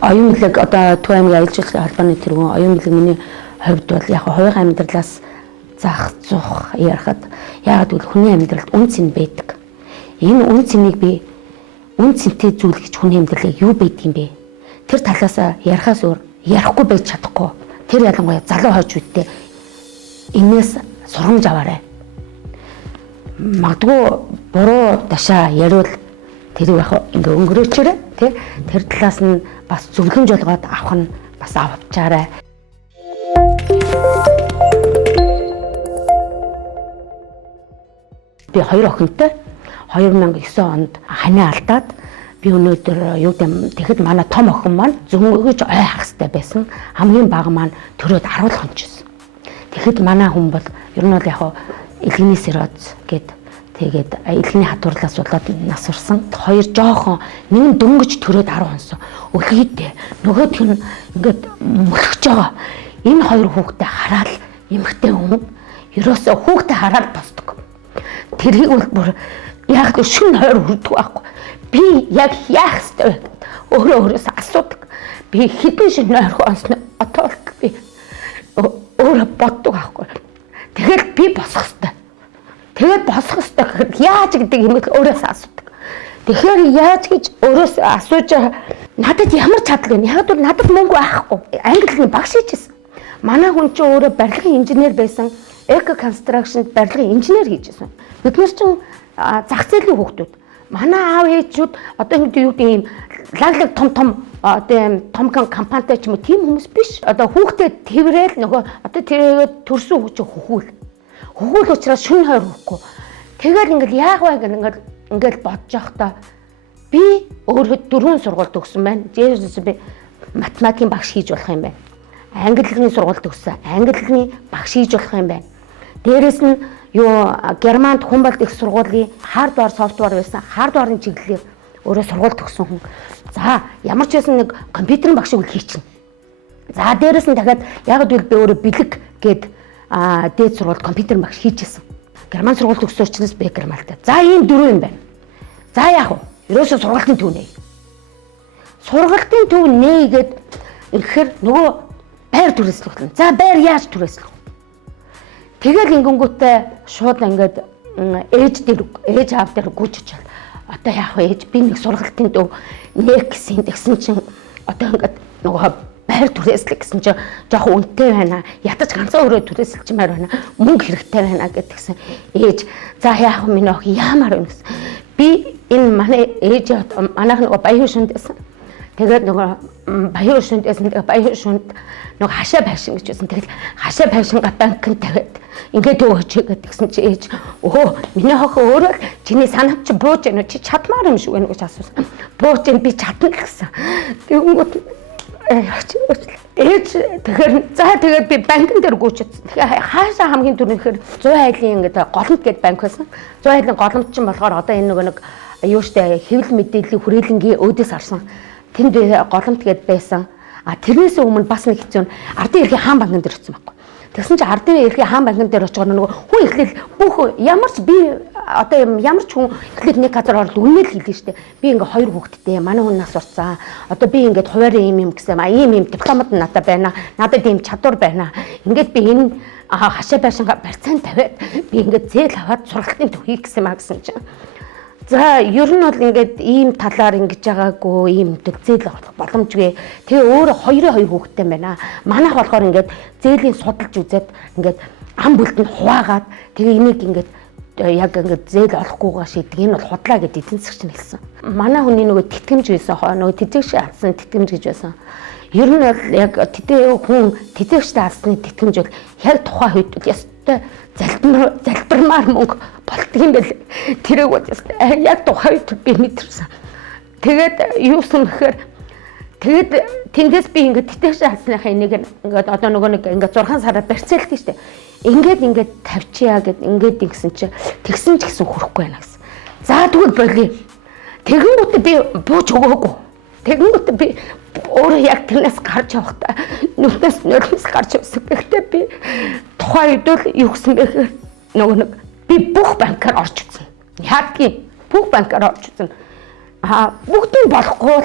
оюун билег одоо Төв аймгийн аялал жуулчлалын холбооны тэргүүн оюун билег миний хувьд бол яг хувийн амьдралаас заах зуух ярахад яагаад гэвэл хүний амьдралд үн цэн байдаг. Энэ үн цэнийг би үн цэнтэй зүйл гэж хүний амьдралыг юу байдаг юм бэ? Тэр талаас ярихаас өөр ярихгүй байж чадахгүй. Тэр ялангуяа залуу хойч үедээ энэс сургамж аваарай. Магадгүй буруу ташаа яриул тэр яг ингээ өнгөрөөчөрэй тий. Тэр талаас нь бас зөвлөмж олгоод авах нь бас авчаарай. Би 2 охинтой 2009 онд ханиа алдаад би өнөөдөр юу гэм тэгэхэд манай том охин маань зөнгөж ой ах хэвээр байсан. Хамгийн бага маань төрөөд 10 хонжсэн. Тэгэхэд манай хүн бол ер нь бол яг элгэний сироз гэд тэгээд элгэний хатуурлаас болоод нас урсан. 2 жоохон нэг нь дөнгөж төрөөд 10 хонсон. Өлгийдээ нөгөөх нь ингээд мөлхөж байгаа. Энэ 2 хүүхдээ хараад эмхтэй хүн ерөөсөө хүүхдээ хараад босдог. Тэрийг бол яг шин хойр хүрдэг байхгүй. Би яг яах ёстой вэ? Өөрөөсөө асуудаг. Би хэдэн шин хойр онсно одоо би өөрөө боддог байхгүй. Тэгээд би босох ёстой. Тэгээд босох ёстой гэхэд яаж гэдэг юм бэ өөрөөсөө асуудаг. Тэгэхээр яаж гэж өөрөөсөө асууж надад ямар чадал вэ? Яг бол надад мөнгө байхгүй. Англи хэлний багш хийжсэн. Манай хүн чинь өөрөө барилгын инженер байсан. Эко констракшнд барилгын инженер хийжсэн. Бид нар чинь зах зээлийн хүүхдүүд. Манай аав ээжүүд одоо ингэ юу гэдэг юм лаглаг том одоо юм том компанитай ч юм уу тийм хүмүүс биш. Одоо хүүхдэд тэрэл нөгөө одоо тэргээд төрсөн хүүч хөхүүл. Хөхүүл учраас шүн хойр хөхгүй. Тэгэл ингээл яах вэ гэх ингээл бодож явахдаа би өөрөө 4 сургууль төгссөн байна. Жээрээс би математикийн багш хийж болох юм байна. Англи хэлний сургууль төгссөн. Англи хэлний багш хийж болох юм байна. Дээрээс нь юу Германд Хумбольдт их сургуулийн хардвар софтвар байсан. Хардварын чиглэлээр өөрөө сургууль төгссөн хүн. За ямар ч байсан нэг компьютерийн багш үг хийчихнэ. За дээрээс нь дахиад яг л би өөрөө бэлэг гээд дээд сургууль компьютерийн багш хийжсэн. Герман сургууль төгсөөрчнөөс бэкер малтай. За ийм 4 юм байна. За яах вэ? Ерөөсөө сургалтын төв нээ. Сургалтын төв нээгээд ирэхээр нөгөө байр түрээслэх болно. За байр яаж түрээслэх вэ? Тэгэл ингэнгүүтээ шууд ингээд ээж аав дээр гүйж очил. Одоо яах вэ? Ээж би нэг сургалтын төв нэг гэсэн тэгсэн чинь одоо ингээд нөгөө байр түрээслэх гэсэн чинь жоохон үнэтэй байна. Ятаж ганцхан өрөө түрээсэлчмээр байна. Мөнгө хэрэгтэй байна гэдгсэн. Ээж за яах вэ минь ох яамаар вэ гэсэн. Би энэ манай ээж манайх нөгөө баян шүнд байсан. Тэгээд нөгөө баян шүндээс баян шүнд нөгөө хашаа байшин гэж байсан. Тэгэл хашаа байшин банкнд тавиад ингээд өгөөч гэдгсэн чи ээж өө миний хохоо өөрөө чиний санаа чи бууж байна чи чадмаар юм шиг байна гэж асуусан. Бууж байна би чадна гэсэн. Тэгэнгүүт ээж тэгэхээр за тэгээд би банкн дээр гүйчихсэн. Тэгэхээр хаашаа хамгийн түрүүнээр 100 айлын ингээд голомт гэдэг банк байсан. 100 айлын голомт чинь болохоор одоо энэ нөгөө нэг юу штэ хэвлэл мэдээллийн хүрээлэнгийн өөдөөс арсан. Тэнд голомт гээд байсан. Тэрнээс өмнө бас нэг хэцүү ардын эрхийн хаан банкн дээр очсон байхгүй. Тэгсэн чинь ардын эрхийн хаан банкн дээр очихоор нөгөө хүн ихлээл бүх ямар ч би одоо ямар ч хүн ихлээл нэг газар орол үнэл хэлнэ штэ. Би ингээ 2 хүүхэдтэй манай хүн нас урцсан. Одоо би ингээд хуваарь юм гэсэн ийм дипломат надад байна. Надад ийм чадвар байна. Ингээд би энэ хашаа байшингаа барьцаан тавиад би ингээд зээл аваад сургалтын төв хийх гэсэн маа гэсэн чинь. За ер нь бол ингээд ийм талаар ингэж байгаагүй ийм зээл авах боломжгүй. Тэгээ өөрөө 2 хүүхэдтэй байна. Манайх болохоор ингээд зээлийн судалж үзээд ингээд ам бүлтэнд хуваагаад тэгээ энийг ингээд яг ингээд зээл олохгүйгаа шийдэг. Энэ бол худлаа гэдэг эдийн засгч нь хэлсэн. Манай хүний нөгөө тэтгэмж байсан нөгөө тэтгэвч авсан тэтгэмж гэж байсан. Ер нь бол яг хүн тэтгэвчтэй авсны тэтгэмж бол яг тухайн үед ястай залбирмаар мөнгө болтго юм бэл. Тэрэг бол яг тухайн үед би мэдэрсэн. Тэгээд юусан гэхээр тэгээд тэндээс би ингээд тэтгэвч авсныхаа энийг ингээд одоо нөгөө нэг ингээд 6 сараар барьцаалт штэ. Ингээд тавьчиа гэд ингээд ингэсэн чи тэгсэн ч гэсэн хүрэхгүй байна гэсэн. За тэгвэл болиё. Тэгэнгүүтээ би бууж өгөөгүй. Тэгэнгүүтээ би өөрөө яг тэрнээс гарч явахдаа нүднээс нөрмс гарч явсан. Гэхдээ би тухайн үед л юу гэсэн бэ гэхээр нөгөө нэг би бүх банкаар орж үзсэн. Яг тийм бүх банкаар орж үзсэн. Бүгдийг болохгүй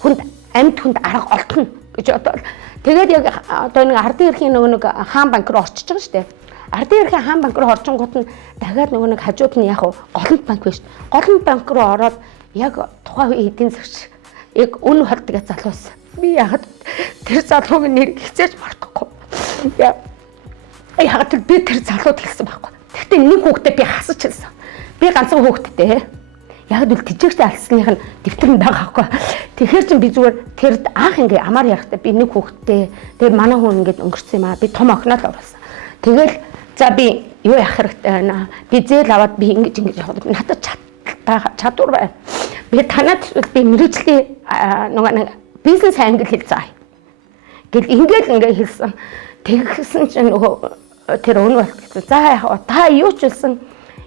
хүнд амьд хүнд арга олдно гэж бодоод тэгээд яг одоо нэг ардын эрхийн нэг хаан банк руу орчиж байгаа шүү дээ. Ардын эрхийн хаан банк руу орчингууд нь дахиад нэг хажууд нь яг голомт банк биш. Голомт банк руу ороод яг тухайн үеийн эдийн засагч яг үн холдгийг залуусан. Би яг тэр залуугийн нэр хизээж мартахгүй. Яг би тэр залууд хэлсэн байхгүй. Гэхдээ нэг хүүхдээ би хасаж хэлсэн. Би ганцхан хүүхэдтэй. Яг л тэжээгчтэй алсных нь дэвтэр нь байгаа байхгүй. Тэгэхээр чинь би зүгээр тэр анх ингээ амаар ярахтаа би нэг хүүхэдтэй. Тэгээд манай хүн ингээд өнгөрсөн юм аа. Би том охиноо л оруулсан. Тэгэл за би юу яах хэрэгтэй байна. Би зээл аваад би ингэж явах. Надад чадвар байна. Би танад би мэрэгжлийн нэг бизнес англи хэл заа. Гэл ингээ хэлсэн. Тэгсэн чинь нөгөө тэр өнөө болсон. За яг та юу ч хэлсэн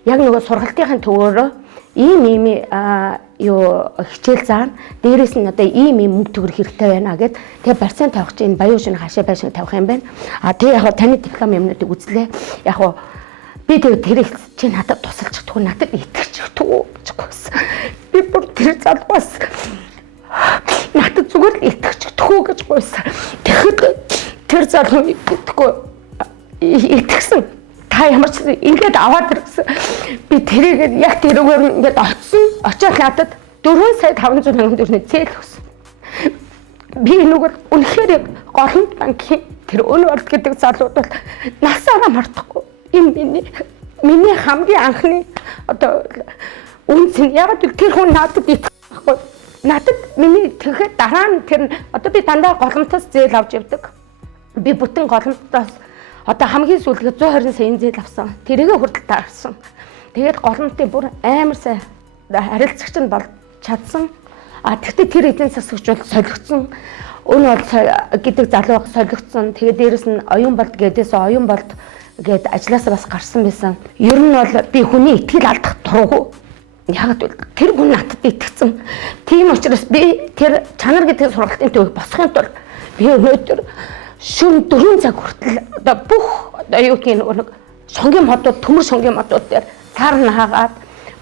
яг нөгөө сургалтын төвөөрөө ийм юу хичээл заана. Дээрээс нь одоо ийм мөнгө төгрөх хэрэгтэй байна гэд тэгээ процент тавих чинь баян шинэ хашаа байшин тавих юм байна. Тэгээ яг таны диплом юмнуудыг үзлээ. Яг би тэгээ тэр чи надад тусалж чадгүй надад итгэж чадгүй гэж гойсон. Би бүр тэр залбаас надад зүгээр л итгэж чадгүй гэж гойсон. Тэгэхэд тэр залуу итгэхгүй итгэсэн. Та ямар ч ингэж аваад ирсэн. Би тэрийг яг тэрүүгээр ингэж очсон. Очоод надад 4,500,000 төгрөгийн зээл өгсөн. Би нүгээр үнэхээр яг голомт банкын тэр өнөөрд гэдэг залууд бол насаараа мартахгүй. Энэ миний хамгийн анхны одоо үнц нь яг тэр хүн надад итгэхгүй. Надад миний тэгэхэд дараа нь тэр одоо би дандаа голомтоос зээл авч явдаг. Би бүтэн голомтоос одоо хамгийн сүүлдээ 120 сая зээл авсан. Тэрийгэ хүртэл таарсан. Тэгээд голомтын бүр амар сайн харилцагч нь болж чадсан. Тэгтээ тэр эдийн засагч бол солигдсон. Өн бол гэдэг залуу солигдсон. Тэгээд дээрэс нь оюун болд гэдээс оюун болд гээд ажилласаа бас гарсан байсан. Ер нь бол би хүний итгэл алдах тургуу. Яг тэр хүн надад итгэсэн. Тийм учраас би тэр чанар гэдэг сургалтын төвөг босхын тулд би өнөөдөр шөнө 4 цаг хүртэл одоо бүх одоо юу гэх нэг шонгийн модууд төмөр шонгийн модууд дээр цаар наагаад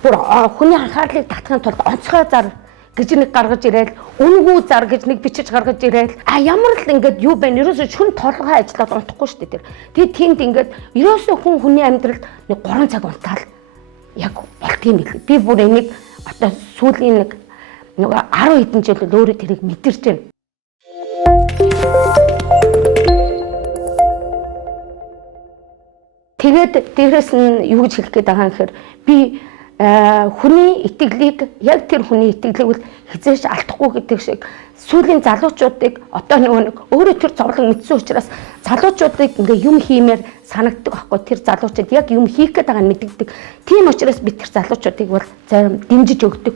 бүр хүний анхаарлыг татахын тулд онцгой зар гэж нэг гаргаж ирээл үнгүй зар гэж нэг бичиж гаргаж ирээл ямар л ингээд юу байна ерөөсөө шөнө толгой ажиллаад унтахгүй шүү дээ тэр. Тэгээд тиймд ингээд ерөөсөө хүний амьдралд нэг 3 цаг унтаал яг болт юм билээ. Би бүр энийг одоо сүүлийн нэг 10 хэдэн жил өөрөө тэрийг мэдэрч байна. Тэгээд дээрэс нь юу гэж хэлэх гээд байгаа юм гэхээр би хүний итгэлийг яг тэр хүний итгэлийг бол хизээш алдахгүй гэдэг шиг сүүлийн залуучуудыг одоо нөгөө өөрөө тэр зовлон мэдсэн учраас залуучуудыг ингээ юм хиймээр санагддаг байхгүй тэр залуучууд яг юм хийх гээд байгааг нь мэддэг. Тийм учраас би тэр залуучуудыг бол зарим дэмжиж өгдөг.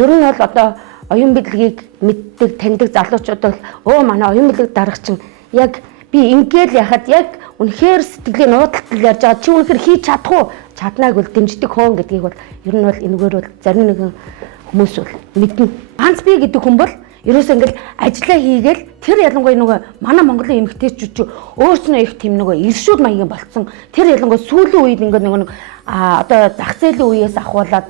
Ер нь бол одоо оюун бэлгийг мэддэг таньдаг залуучууд бол манай оюун бэлэг дарга чинь яг би ингээл яхад яг үнэхээр сэтгэлийн нуудлал ярьж байгаа чи үнэхээр хийж чадах уу? Чаднаг бол дэмждэг хөөн гэдгийг бол ер нь бол энэгээр бол зарим нэгэн хүмүүс бол мэднэ. Ганц би гэдэг хүн бол ерөөсөө ингээл ажиллаа хийгээл тэр ялангуяа нөгөө манай Монголын эмэгтэйчүүд ч өөрснөө их тийм нөгөө иршүүд маягийн болцсон. Тэр ялангуяа сүүлийн үед ингээд нөгөө одоо зах зээлийн үеэс ахуулаад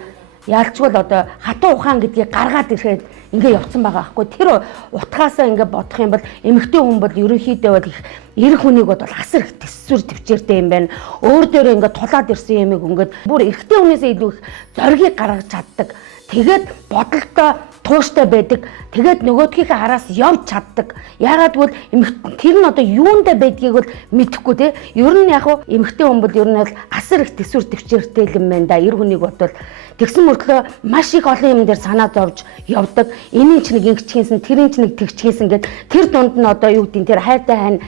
яалчгүй л одоо хатуу ухаан гэдгийг гаргаад ирэхэд ингээ явцсан байгаа байхгүй. Тэр утгаасаа ингээ бодох юм бол эмэгтэй хүн бол ерөнхийдөө бол их эрх хүнийг бол асар их төссүр төвчээртэй юм байна. Өөр дээрээ ингээ тулаад ирсэн юмыг ингээд бүр эрэгтэй хүнээсээ илүү их зоригийг гаргаж чаддаг. Тэгээд бодолтой тууштай байдаг. Тэгээд нөгөөдгийнхээ араас явж чаддаг. Яагаад гэвэл тэр нь одоо юундаа байдгийг бол мэдэхгүй те. Ер нь яг эмэгтэй хүн бол ер нь бол асар их төсвөр төвчээртэй юм байна да. Эр хүнийг бодвол тэгсэн мөртлөө маш их олон юм дээр санаа зовж явдаг. Энийн ч нэг ингэчгийнсэн, тэрийн ч нэг тэгчгийнсэн гэд тэр дунд нь одоо юу гэдэг тэр хайртай хань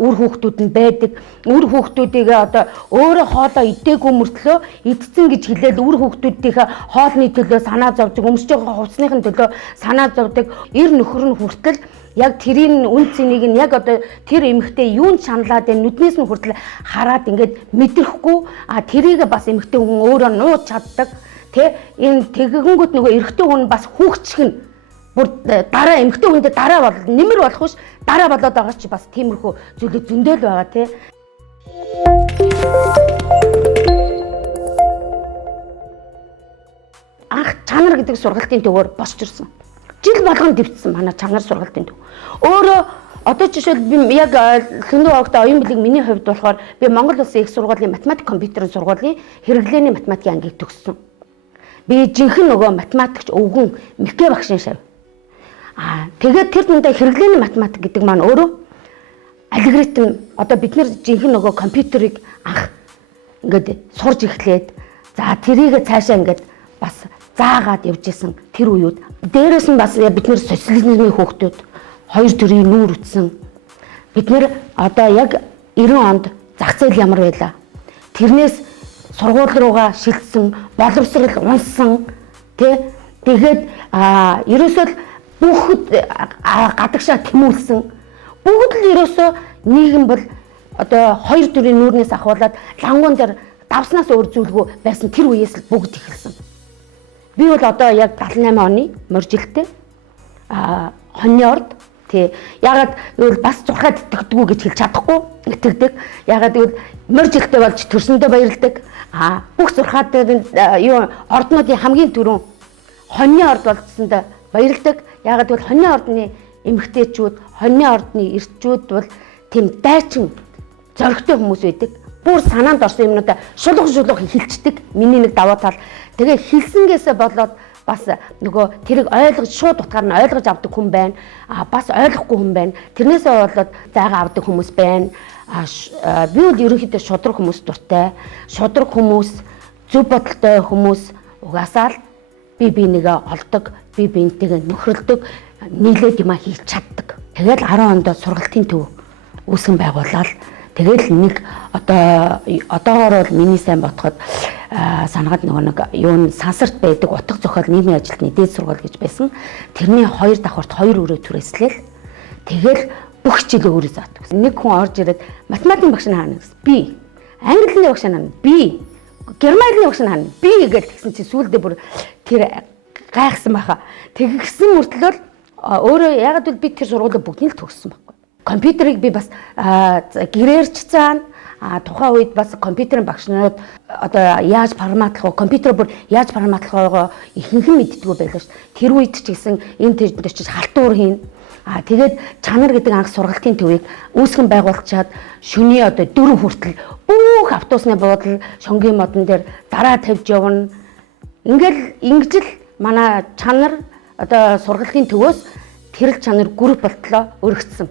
үр хүүхдүүд нь байдаг. Үр хүүхдүүдийг одоо өөрөө хоолоо идээгүй мөртлөө идсэн гэж хэлээд үр хүүхдүүдийнхээ хоолны төлөө санаа зовдөг, өмсөж байгаа хувцсныхын төлөө санаа зовдөг. Эр нөхөр нь хүртэл яг тэрийн үн цэнийг нь яг одоо тэр эмэгтэй юунд шаналаад байна нүднээс нь хүртэл хараад ингээд мэдрэхгүй тэрийг бас эмэгтэй хүн өөрөө нууж чаддаг. Тэ энэ тэгэнгүүт нөгөө эрэгтэй хүн бас хүүхчгэн бүр дараа эмэгтэй хүндээ дараа бол нэмэр болох биш дараа болоод байгаа чи бас тиймэрхүү зүйлүүд зөндөл байгаа тий. Анх чанар гэдэг сургалтын төвөөр босч ирсэн. жил болгон дэвтсэн манай чанар сургалтын төв. Өөрөө одоо жишээл би яг лүнүү огт оюун билег миний хувьд болохоор би Монгол Улсын их сургуулийн математик компьютерийн сургуулийн хэрэглээний математикийн ангийг төгссөн. Би жинхэнэ нөгөө математикч өвгөн Микэ багшийн шав. Тэгээд тэр дундаа хэрэглээний математик гэдэг маань өөрөө алгоритм одоо бид нэр жинхэнэ нөгөө компьютерыг анх ингээд сурж эхлээд за тэрийг цаашаа ингээд бас заагаад явж исэн тэр үеуд дээрээс нь бас бид нэр социализмын хүүхдүүд хоёр төрлийн нүүр үтсэн. Бид нэр одоо яг 90 онд зах зээл ямар байлаа. Тэрнээс сургууль руугаа шилжсэн, боловсрал унсан тэгээд ерөөсөө бүгд гадагшаа тэмүүлсэн. Бүгд л ерөөсөө нийгэм бол одоо хоёр төрлийн нүүрнээс ахуулаад лангуун дээр давснаас өөр зүйлгүй байсан тэр үеэс л бүгд эхэлсэн. Би бол одоо яг 78 оны моржилттэй хоньны орд ягаад гэвэл бас зурхаад итгэдэггүй гэж хэлж чадахгүй итгэдэг. Ягаад гэвэл моржилттэй болж төрсөндөө баярладаг. Бүх зурхаад юу орднуудын хамгийн түрүүн хоньны орд болсонд баярладаг. Ягаад гэвэл хоньны ордны эмэгтэйчүүд, хоньны ордны эрчүүд бол тийм дайчин зоригтой хүмүүс байдаг. Бүр санаанд орсон юмнуудаа шулуун хэлцдэг. Миний нэг даваа тал. Тэгээ хэлсэнгээсээ болоод бас нөгөө тэрийг ойлгож шууд утгаар нь ойлгож авдаг хүн байна. Бас ойлгохгүй хүн байна. Тэрнээсээ болоод зайгаа авдаг хүмүүс байна. Би бол ерөнхийдөө шудраг хүмүүс дуртай. Шудраг хүмүүс, зөв бодолтой хүмүүс угаасаа л биенийгээ олдог, биентэйгээ нөхрөлдөг, нийлээд юма хийж чаддаг. Тэгэл 10 онд сургалтын төв үүсгэн байгуулаад тэгэл нэг одоогоор бол миний сайн бодоход санаад нэг юу сансарт байдаг утга зохиол нийгмийн ажилтны дээд сургууль гэж байсан. Тэрний 2 давхарт 2 өрөө түрээслээл. Тэгэл бүх хичээлээ өөрөө заадаг. Нэг хүн орж ирээд математикийн багш хаана гэсэн. Би. Английн багш хаана. Би. Германы багш хаана. Би гэж тэгсэн чи сүүлдээ бүр тэр гайхсан байхаа. Тэгсэн мөртлөө өөрөө яг л би тэр сургуулийг бүгдийг л төгссөн байхгүй. Компьютерыг би бас гэрээрч цаана тухайн үед бас компьютерийн багшнууд одоо яаж форматлах вэ? Компьютер бүр яаж форматлахыг ихэнхэн мэддэггүй байлаа ш. Тэр үед ч гэсэн энэ тэнд очиж халтуур хийн. Тэгээд чанар гэдэг анх сургалтын төвийг үүсгэн байгуулчаад шөнийн одоо 4 хүртэл бүх автобусны буудал шонгийн модон дээр дараа тавьж явна. Ингэж л манай чанар одоо сургалтын төвөөс тэрэл чанар групп болтлоо өргөцсөн.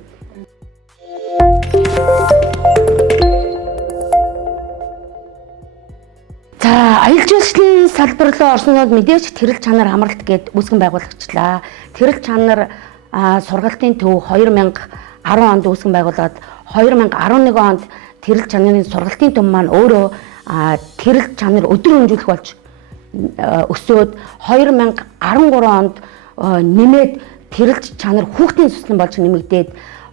За аялал жуулчлалын салбар руу орсноор мэдээж тэрэл чанар амралт гээд үүсгэн байгуулагчлаа. Тэрэл чанар сургалтын төв 2010 онд үүсгэн байгуулад 2011 онд тэрэл чанарын сургалтын төв маань өөрөө тэрэл чанар өдөр хөнжүүлэх болж өсөөд 2013 онд нэмээд тэрэлж чанар хүүхдийн суслан болж нэмэгдээд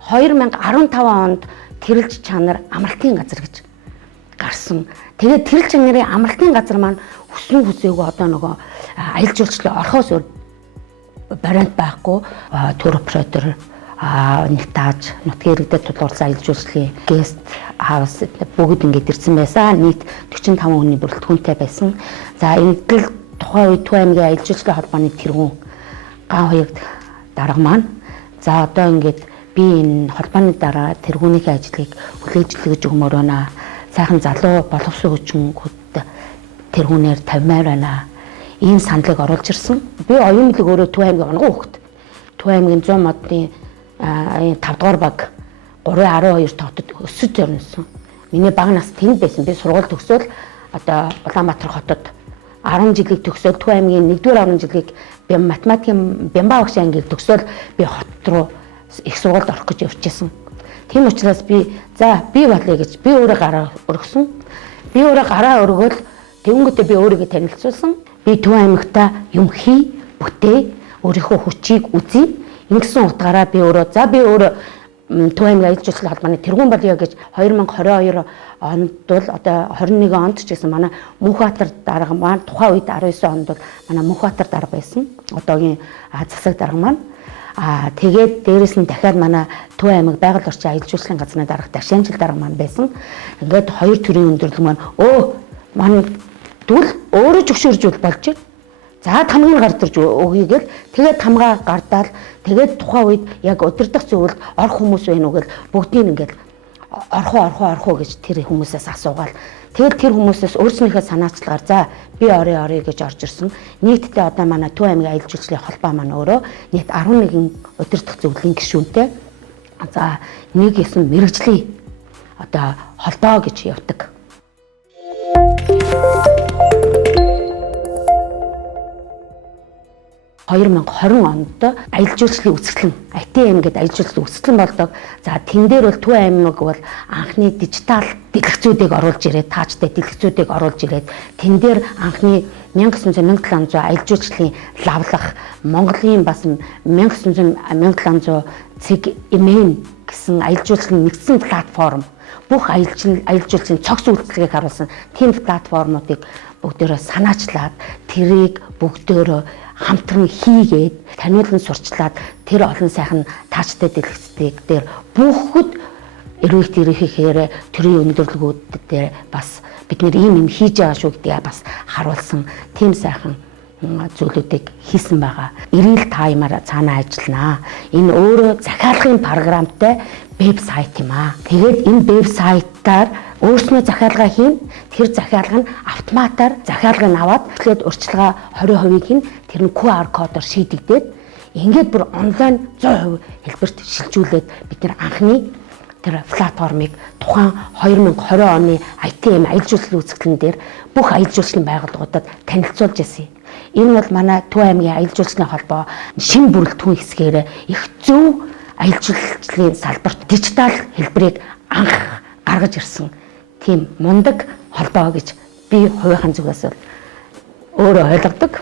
2015 онд тэрэлж чанар амралтын газар гэж гарсан. Тэгээд тэрэл чанарын амралтын газар маань хүссэн хүсээгүй одоо нөгөө аялал жуулчлалын орхоос бариант байхгүй тур оператор нэтаж нутгийн иргэдэд тулгуурсан аялал жуулчлалын гест хаус бүгд ингэж ирсэн байсан. Нийт 45 хүний бүрэлдэхүүнтэй байсан. За энэ л тухайн үед Төв аймгийн аялал жуулчлалын холбооны тэргүүн ган хоёрт дарга маань за одоо ингэж би энэ холбооны дараа тэргүүнийхээ ажлыг хүлээжлэгэж өгмөр байна. Сайхан залуу боловсон хүчингүүд тэргүүнээр тавьмаар байна. Ийм саналыг оруулж ирсэн. Би оюун билег өөрөө Төв аймгийн онгон хүүхэд. Төв аймгийн 100 модны 5 дугаар баг 312 тогтод өсөж зорнисон. Миний бага нас тэнд байсан. Би сургууль төгсөөл одоо Улаанбаатар хотод 10 жилиг төгсөөл Төв аймгийн 1-р 10 жилиг би математикийн Бямба багшийн ангийг төгсөөл би хот руу их сургуульд орох гэж явчихсан. Тийм учраас би болъё гэж би өөрөө гараа өргөсөн. Би өөрөө гараа өргөөл тэнгүүтээ би өөрийгөө танилцуулсан. Би Төв аймагта юм хий, бүтээ, өөрийнхөө хүчийг үзье. Ингэсэн утгаараа би өөрөө Төв аймгийн аялал жуулчлалын холбооны тэргүүн болъё гэж 2022 онд бол одоо 21 онд ч гэсэн манай Мөнхбаатар дарга маань тухайн үед 19 онд бол манай Мөнхбаатар дарга байсан. Одоогийн засаг дарга маань тэгээд дээрэс нь дахиад манай Төв аймаг байгаль орчин аялал жуулчлалын газрын дарга Дашаанжил дарга маань байсан. Ингээд хоёр төрлийн өндөрлөг маань маань тэгвэл өөрөө зөвшөөрж болж байна. За тамгыг гардарч өгье гэл тэгээд тамгаа гардаад тэгээд тухайн үед яг удирдах зөвлөлд орох хүмүүс байна уу гэл бүгдийг ингээд орох уу гэж тэр хүмүүсээс асуугаал. Тэгэл тэр хүмүүсээс өөрснийхөө санаачлагаар за би орё гэж орж ирсэн. Нийтдээ одоо манай Төв аймгийн аялал жуулчлалын холбоо маань өөрөө нийт 11 удирдах зөвлөлийн гишүүнтэй. За нэг ясан мэрэгжлийн одоо холбоо гэж явдаг. 2020 онд аялал жуулчлалын үсгэлэн ATM гэдэг аялал жуулчлалын үсгэлэн болдог. За тэн дээр бол Төв аймаг бол анхны дижитал дэлгэцүүдийг оруулж ирээд таачтай дэлгэцүүдийг оруулж ирээд тэн дээр анхны 1900-1700 аялал жуулчлалын лавлах Монголын бас 1900-1700 цэг эмээн гэсэн аялал жуулчлалын нэгдсэн платформ бүх аялал жуулчлалын цогц үйлчлэгийг харуулсан тийм платформуудыг бүгдээрээ санаачлаад тэрийг бүгдээрээ хамтран хийгээд таниулан сурчлаад тэр олон сайхан таачтай дэлгэцтэй дээр бүгд эрүүгт ирэхээр төрийн өндөрлгүүд дээр бас бид нэр ийм хийж байгаа шүү гэдгийг бас харуулсан тийм сайхан зүйлүүдийг хийсэн байгаа. Ирэл таймаар цаанаа ажилланаа. Энэ өөрөө захиалгын програмтай вебсайт юм аа. Тэгээд энэ вебсайтаар өөрснөө захиалга хийн, тэр захиалга нь автоматар захиалгыг аваад тэгээд урьдчилгаа 20% хийн, тэр нь QR кодоор шийдэгдээд ингээд бүр онлайн 100% хэлбэрт шилжүүлээд бид нэр анхны тэр платформыг тухайн 2020 оны ATM аялал жуулчлалын үзэгдлэн дээр бүх аялал жуулчлалын байгууллагуудад танилцуулж ирсэн. Энэ бол манай Төв аймгийн аялал жуулчлалын холбоо шинэ бүрэлдэхүүн хэсгээр их зөв аялал жуулчлалын салбарт дижитал хэлбэрийг анх гаргаж ирсэн тийм мундаг холбоо гэж би хувийнхын зүгээс өөрөө ойлгодог.